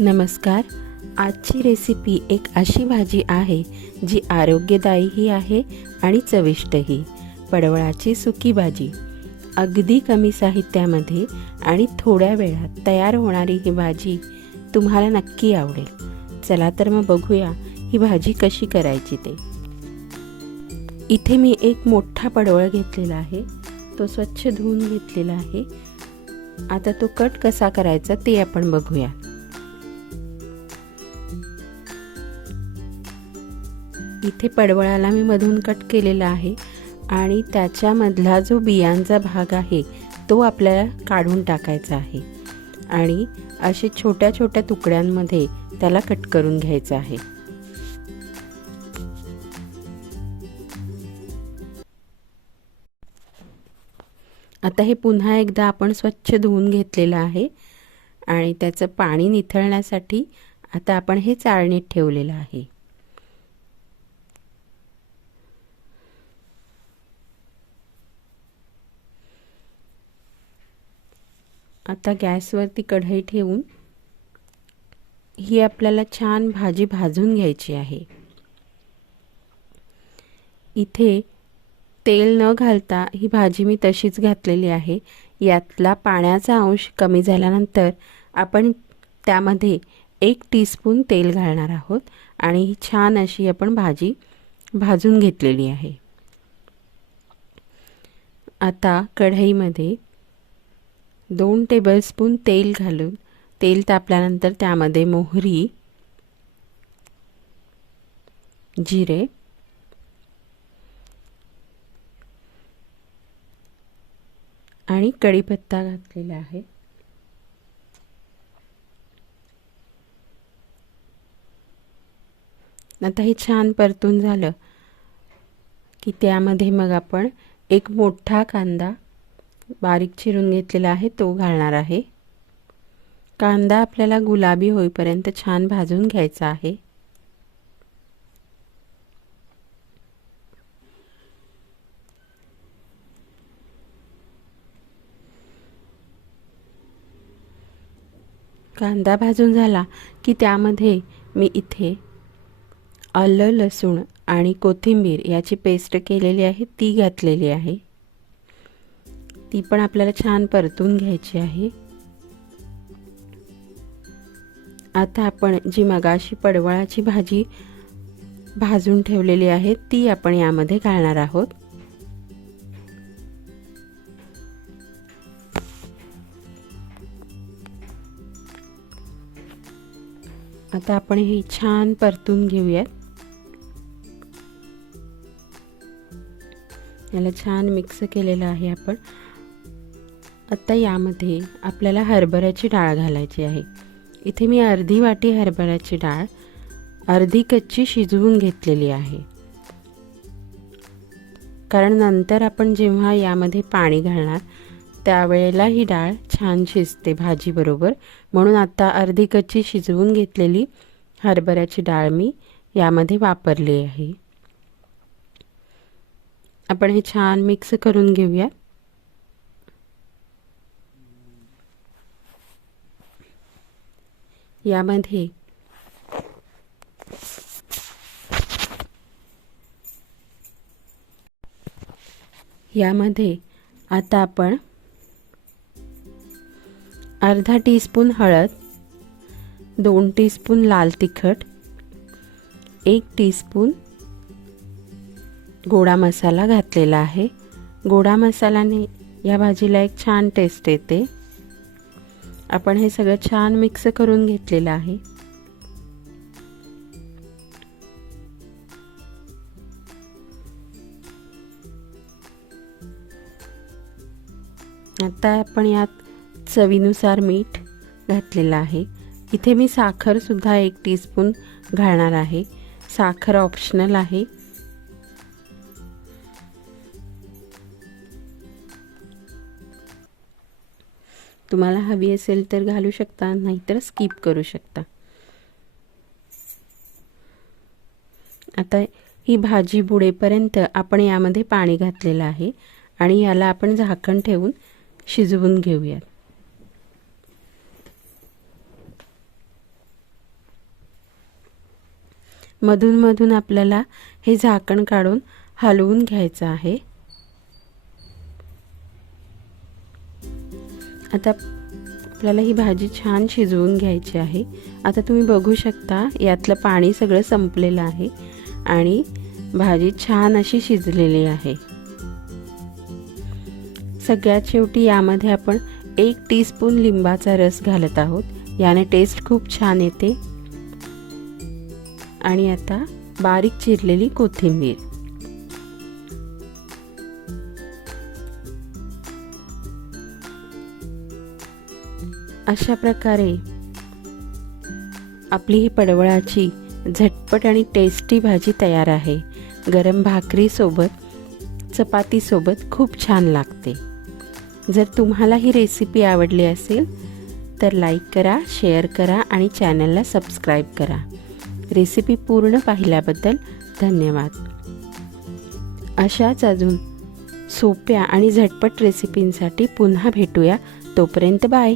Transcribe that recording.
नमस्कार. आजची रेसिपी एक अशी भाजी आहे जी आरोग्यदायीही आहे आणि चविष्टही. पडवळाची सुकी भाजी. अगदी कमी साहित्यामध्ये आणि थोड्या वेळात तयार होणारी ही भाजी तुम्हाला नक्की आवडेल. चला तर मग बघूया ही भाजी कशी करायची ते. इथे मी एक मोठा पडवळ घेतलेला आहे. तो स्वच्छ धुवून घेतलेला आहे. आता तो कट कसा करायचा ते आपण बघूया. इथे पडवळाला मी मधून कट केलेला आहे आणि त्याच्यामधला जो बियांचा भाग आहे तो आपल्याला काढून टाकायचा आहे. आणि असे छोट्या छोट्या तुकड्यांमध्ये त्याला कट करून घ्यायचं आहे. आता हे पुन्हा एकदा आपण स्वच्छ धुवून घेतलेलं आहे आणि त्याचं पाणी निथळण्यासाठी आता आपण हे चाळणीत ठेवलेलं आहे. आता गॅसवरती कढई ठेवून ही आपल्याला छान भाजी भाजून घ्यायची आहे. इथे तेल न घालता ही भाजी मी तशीच घातलेली आहे. यातला पाण्याचा अंश कमी झाल्यानंतर आपण त्यामध्ये एक टीस्पून तेल घालणार आहोत आणि ही छान अशी आपण भाजी भाजून घेतलेली आहे. आता कढईमध्ये दोन टेबलस्पून तेल घालून तेल तापल्यानंतर त्यामध्ये मोहरी जिरे आणि कढीपत्ता घातलेला आहे. आता हे छान परतून झालं की त्यामध्ये मग आपण एक मोठा कांदा बारीक चिरून घेतलेला आहे तो घालणार आहे. कांदा आपल्याला गुलाबी होईपर्यंत छान भाजून घ्यायचा आहे. कांदा भाजून झाला की त्यामध्ये मी इथे आलं लसूण आणि कोथिंबीर याची पेस्ट केलेली आहे ती घातलेली आहे. ती पण आपल्याला छान परतून घ्यायची आहे. आता आपण जी मगाशी पडवळाची भाजी भाजून ठेवलेली आहे ती आपण यामध्ये घालणार आहोत. आता आपण ही छान परतून घेऊयात. याला छान मिक्स केलेलं आहे आपण. आत्ता यामध्ये आपल्याला हरभऱ्याची डाळ घालायची आहे. इथे मी अर्धी वाटी हरभऱ्याची डाळ अर्धी कच्ची शिजवून घेतलेली आहे. कारण नंतर आपण जेव्हा यामध्ये पाणी घालणार त्यावेळेला ही डाळ छान शिजते भाजीबरोबर. म्हणून आत्ता अर्धी कच्ची शिजवून घेतलेली हरभऱ्याची डाळ मी यामध्ये वापरली आहे. आपण हे छान मिक्स करून घेऊया. यामध्ये यामध्ये आता आपण अर्धा टीस्पून हळद दोन टीस्पून लाल तिखट एक टीस्पून गोडा मसाला घातलेला आहे. गोडा मसाल्याने या भाजीला एक छान टेस्ट येते. आपण हे सगळं छान मिक्स करून घेतलेलं आहे. आता आपण यात चवीनुसार मीठ घातलेलं आहे. इथे मी साखरसुद्धा एक टीस्पून घालणार आहे. साखर ऑप्शनल आहे. तुम्हाला हवी असेल तर घालू शकता नाहीतर स्किप करू शकता. आता ही भाजी बुडेपर्यंत आपण यामध्ये पाणी घातलेलं आहे आणि याला आपण झाकण ठेवून शिजवून घेऊयात. मधून मधून आपल्याला हे झाकण काढून हलवून घ्यायचं आहे. आता आपल्याला ही भाजी छान शिजवून घ्यायची आहे. आता तुम्ही बघू शकता यातलं पाणी सगळं संपलेलं आहे आणि भाजी छान अशी शिजलेली आहे. सगळ्यात शेवटी यामध्ये आपण एक टीस्पून लिंबाचा रस घालत आहोत. याने टेस्ट खूप छान येते. आणि आता बारीक चिरलेली कोथिंबीर. अशा प्रकारे आपली ही पडवळाची झटपट आणि टेस्टी भाजी तयार आहे. गरम भाकरीसोबत चपातीसोबत खूप छान लागते. जर तुम्हाला ही रेसिपी आवडली असेल तर लाईक करा शेअर करा आणि चॅनलला सबस्क्राईब करा. रेसिपी पूर्ण पाहिल्याबद्दल धन्यवाद. अशाच अजून सोप्या आणि झटपट रेसिपींसाठी पुन्हा भेटूया. तोपर्यंत बाय